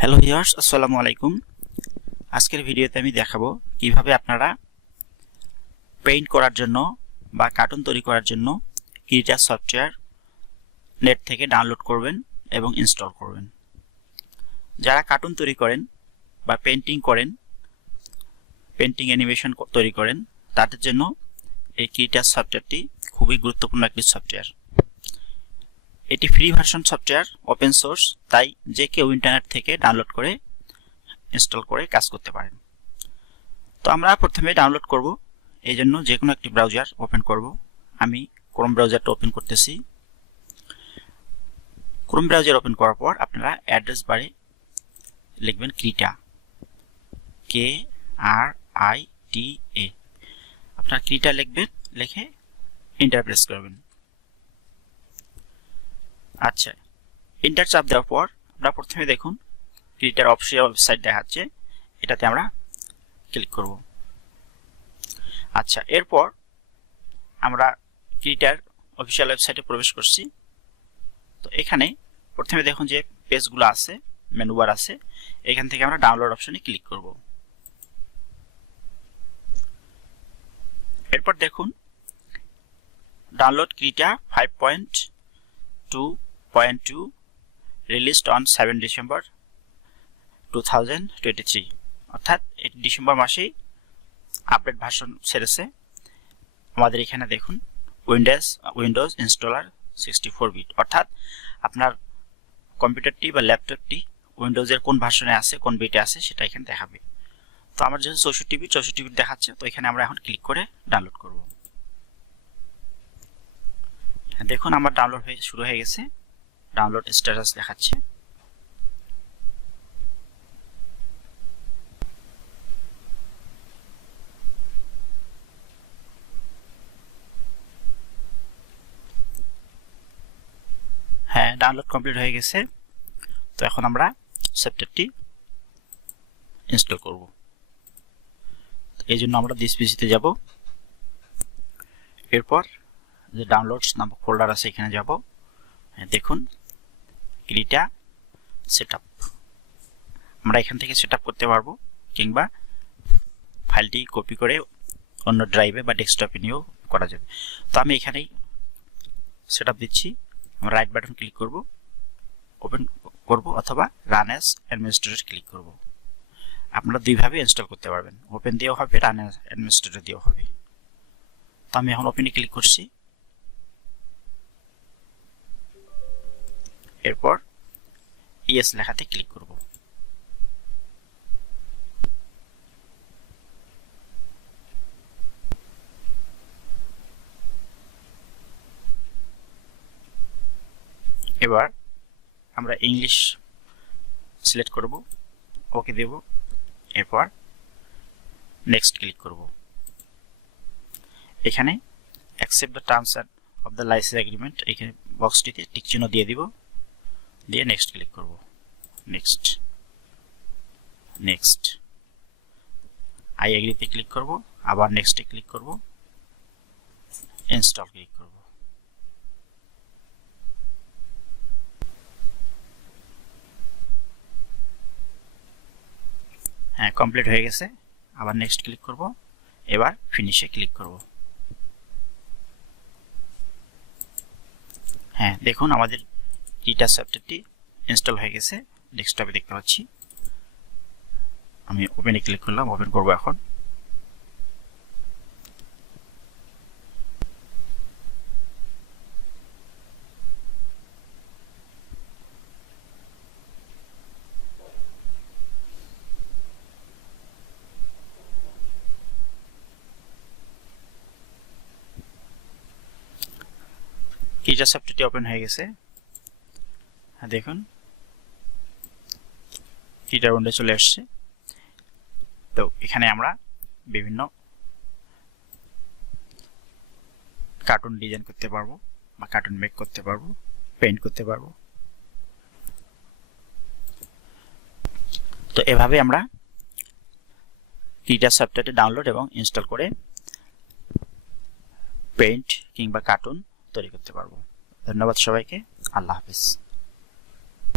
Hello viewers, আসসালামু আলাইকুম। আজকের ভিডিওতে আমি দেখাবো কিভাবে আপনারা পেইন্ট করার জন্য বা কার্টুন তৈরি করার জন্য ক্রিয়েটার সফটওয়্যার নেট থেকে ডাউনলোড করবেন এবং ইনস্টল করবেন। যারা কার্টুন তৈরি করেন বা পেইন্টিং করেন, পেইন্টিং অ্যানিমেশন তৈরি করেন, তাদের জন্য এই ক্রিয়েটার সফটওয়্যারটি খুবই গুরুত্বপূর্ণ একটি সফটওয়্যার। এটি free version software, open source, তাই যে কেউ ইন্টারনেট থেকে ডাউনলোড করে ইনস্টল করে কাজ করতে পারেন। তো আমরা প্রথমে ডাউনলোড করব, এই জন্য যে কোনো একটি ব্রাউজার ওপেন করব। আমি ক্রোম ব্রাউজারটা ওপেন করতেছি। ক্রোম ব্রাউজার ওপেন করার পর আপনারা অ্যাড্রেস বারে লিখবেন ক্রিটা, KRITA। আপনারা ক্রিটা লিখবেন, লিখে এন্টার প্রেস করবেন। আচ্ছা, এন্টার চাপ দেওয়ার পর আমরা প্রথমে দেখুন ক্রিটার অফিসিয়াল ওয়েবসাইট দেখাচ্ছে, এটাতে আমরা ক্লিক করব। আচ্ছা, এরপর আমরা ক্রিটার অফিসিয়াল ওয়েবসাইটে প্রবেশ করছি। তো এখানে প্রথমে দেখুন যে পেজগুলো আছে, মেনু বার আছে, এখান থেকে আমরা ডাউনলোড অপশনে ক্লিক করব। এরপর দেখুন ডাউনলোড ক্রিটা 5.2.2 রিলিজড অন 7 ডিসেম্বর 2023, অর্থাৎ এটি ডিসেম্বর মাসেই আপডেট ভার্সন ছেড়েছে। আমাদের এখানে দেখুন উইন্ডোজ ইনস্টলার 64 বিট, অর্থাৎ আপনার কম্পিউটারটি বা ল্যাপটপটি উইন্ডোজের কোন ভার্সনে আছে, কোন বিটে আছে সেটা এখানে দেখাবে। তো আমার যেহেতু 64 বিট দেখাচ্ছে, তো এখানে আমরা এখন ক্লিক করে ডাউনলোড করব। দেখুন আমার ডাউনলোড শুরু হয়ে গেছে, ডাউনলোড স্ট্যাটাস দেখাচ্ছে। হ্যাঁ, ডাউনলোড কমপ্লিট হয়ে গেছে। তো এখন আমরা সফটওয়্যারটি ইনস্টল করব। এই জন্য আমরা দিস পিসিতে যাব, এরপর যে ডাউনলোডস নামক ফোল্ডার আছে এখানে যাব। দেখুন ক্রিটা সেটআপ, আমরা এখান থেকে সেটআপ করতে পারবো, কিংবা ফাইলটি কপি করে অন্য ড্রাইভে বা ডেস্কটপে নিয়েও করা যাবে। তো আমি এখানেই সেটআপ দিচ্ছি। আমরা রাইট বাটন ক্লিক করব, ওপেন করব, অথবা রান অ্যাজ অ্যাডমিনিস্ট্রেটর ক্লিক করব। আপনারা দুইভাবে ইনস্টল করতে পারবেন, ওপেন দিয়েও হবে, রান অ্যাজ অ্যাডমিনিস্ট্রেটর দিয়েও হবে। তো আমি এখন ওপেনে ক্লিক করছি। এরপর ইয়েস লেখাতে ক্লিক করব। এবার আমরা ইংলিশ সিলেক্ট করব, ওকে দেব, এরপর নেক্সট ক্লিক করব। এখানে accept the terms of the licence agreement, এখানে বক্সটিতে টিক চিহ্ন দিয়ে দিব, দিয়ে নেক্সট ক্লিক করব। নেক্সট নেক্সট আই এগ্রিতে ক্লিক করব, আবার নেক্সটে ক্লিক করব, ইনস্টল ক্লিক করব। হ্যাঁ, কমপ্লিট হয়ে গেছে। আবার নেক্সট ক্লিক করব, এবার ফিনিশে ক্লিক করব। হ্যাঁ, দেখুন আমাদের ক্রিটা সফটওয়্যারটি ইনস্টল হয়ে গেছে, ডেস্কটপে দেখতে পাচ্ছি। আমি ওপেনে ক্লিক করলাম, ওপেন করব এখন। ক্রিটা সফটওয়্যারটি ওপেন হয়ে গেছে। দেখুন ক্রিটা উইন্ডো চলে আসছে। তো এখানে আমরা বিভিন্ন কার্টুন ডিজাইন করতে পারবো, বা কার্টুন মেক করতে পারবো, পেইন্ট করতে পারবো। তো এভাবে আমরা ক্রিটা সফটওয়্যারটি ডাউনলোড এবং ইনস্টল করে পেইন্ট কিংবা কার্টুন তৈরি করতে পারবো। ধন্যবাদ সবাইকে, আল্লাহ হাফেজ।